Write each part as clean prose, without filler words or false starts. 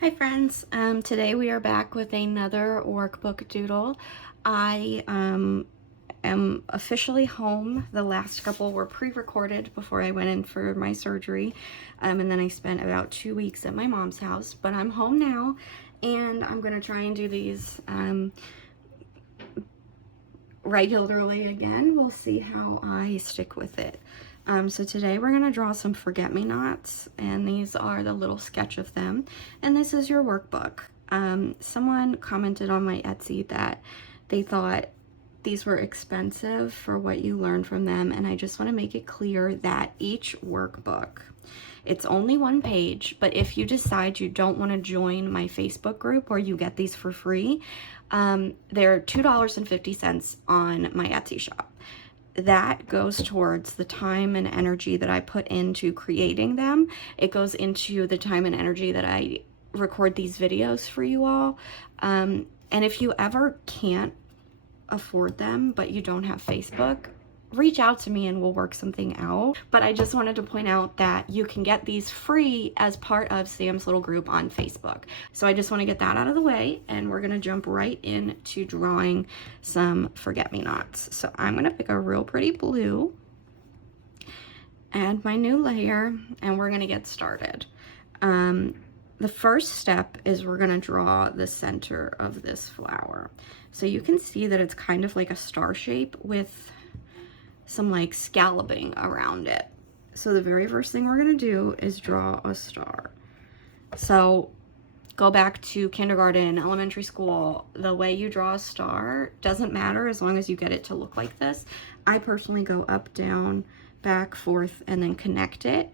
Hi friends, today we are back with another workbook doodle. I am officially home. The last couple were pre-recorded before I went in for my surgery, and then I spent about 2 weeks at my mom's house, but I'm home now and I'm going to try and do these regularly again. We'll see how I stick with it. So today we're going to draw some forget-me-nots, and these are the little sketch of them, and this is your workbook. Someone commented on my Etsy that they thought these were expensive for what you learn from them, and I just want to make it clear that each workbook, it's only one page, but if you decide you don't want to join my Facebook group where you get these for free, they're $2.50 on my Etsy shop. That goes towards the time and energy that I put into creating them. It goes into the time and energy that I record these videos for you all. And if you ever can't afford them, but you don't have Facebook, reach out to me and we'll work something out. But I just wanted to point out that you can get these free as part of Sam's little group on Facebook. So I just want to get that out of the way, and we're going to jump right into drawing some forget-me-nots. So I'm going to pick a real pretty blue, add my new layer, and we're going to get started. The first step is we're going to draw the center of this flower. So you can see that it's kind of like a star shape with some like scalloping around it. So the very first thing we're going to do is draw a star. So go back to kindergarten, elementary school, the way you draw a star doesn't matter as long as you get it to look like this. I personally go up, down, back, forth, and then connect it.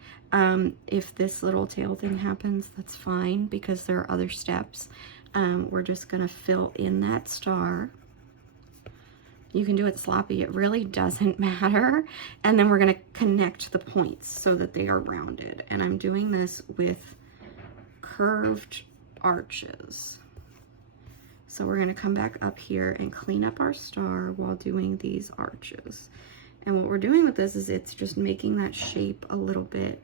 If this little tail thing happens, that's fine because there are other steps. We're just going to fill in that star. You can do it sloppy, it really doesn't matter. And then we're going to connect the points so that they are rounded. And I'm doing this with curved arches. So we're going to come back up here and clean up our star while doing these arches. And what we're doing with this is it's just making that shape a little bit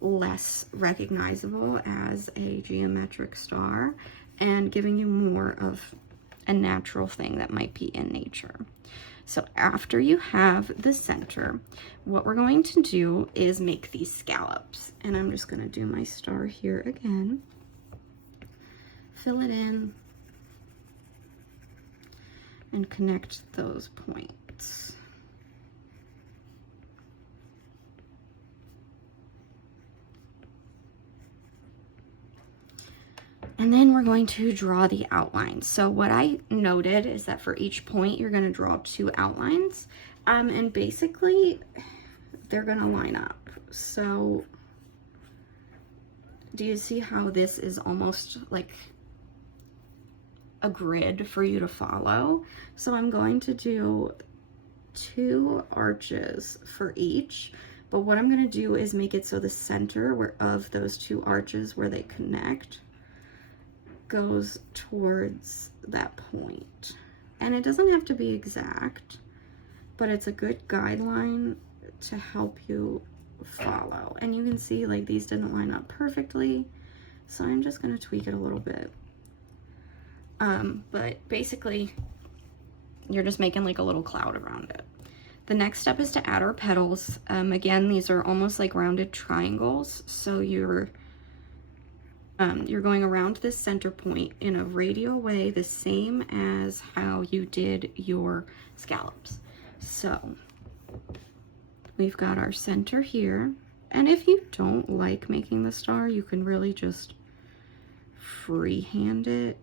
less recognizable as a geometric star and giving you more of a natural thing that might be in nature. So after you have the center, what we're going to do is make these scallops. And I'm just going to do my star here again, fill it in, and connect those points. And then we're going to draw the outlines. So what I noted is that for each point, you're going to draw 2 outlines. And basically, they're going to line up. So do you see how this is almost like a grid for you to follow? So I'm going to do 2 arches for each. But what I'm going to do is make it so the center of those 2 arches where they connect goes towards that point. And it doesn't have to be exact, but it's a good guideline to help you follow. And you can see like these didn't line up perfectly, so I'm just going to tweak it a little bit. But basically you're just making like a little cloud around it. The next step is to add our petals. Again, these are almost like rounded triangles, so you're going around this center point in a radial way, the same as how you did your scallops. So we've got our center here, and if you don't like making the star, you can really just freehand it.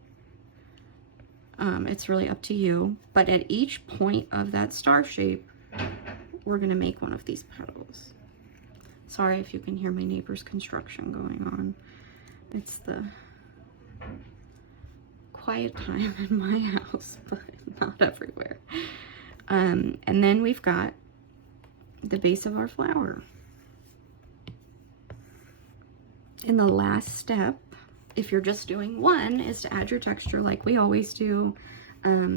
It's really up to you, but at each point of that star shape, we're going to make one of these petals. Sorry if you can hear my neighbor's construction going on. It's the quiet time in my house, but not everywhere. And then we've got the base of our flower. In the last step, if you're just doing one, is to add your texture like we always do,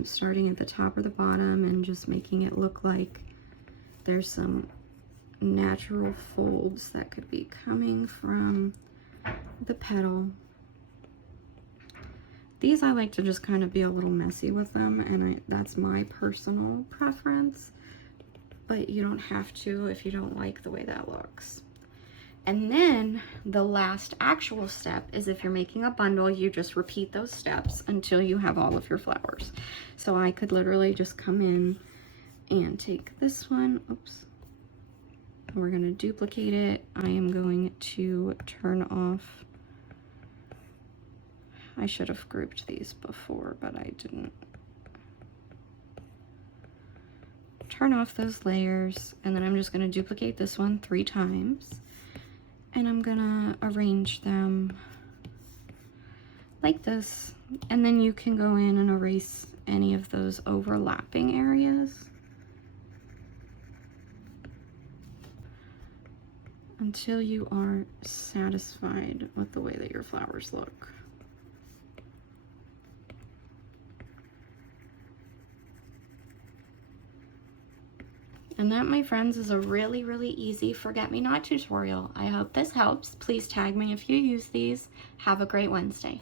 starting at the top or the bottom and just making it look like there's some natural folds that could be coming from the petal These I like to just kind of be a little messy with them, and that's my personal preference, but you don't have to if you don't like the way that looks. And then the last actual step is if you're making a bundle, you just repeat those steps until you have all of your flowers. So I could literally just come in and take this one, oops, we're going to duplicate it. I am going to turn off, I should have grouped these before, but I didn't. Turn off those layers, and then I'm just going to duplicate this one 3 times, and I'm going to arrange them like this, and then you can go in and erase any of those overlapping areas until you are satisfied with the way that your flowers look. And that, my friends, is a really, really easy forget-me-not tutorial. I hope this helps. Please tag me if you use these. Have a great Wednesday.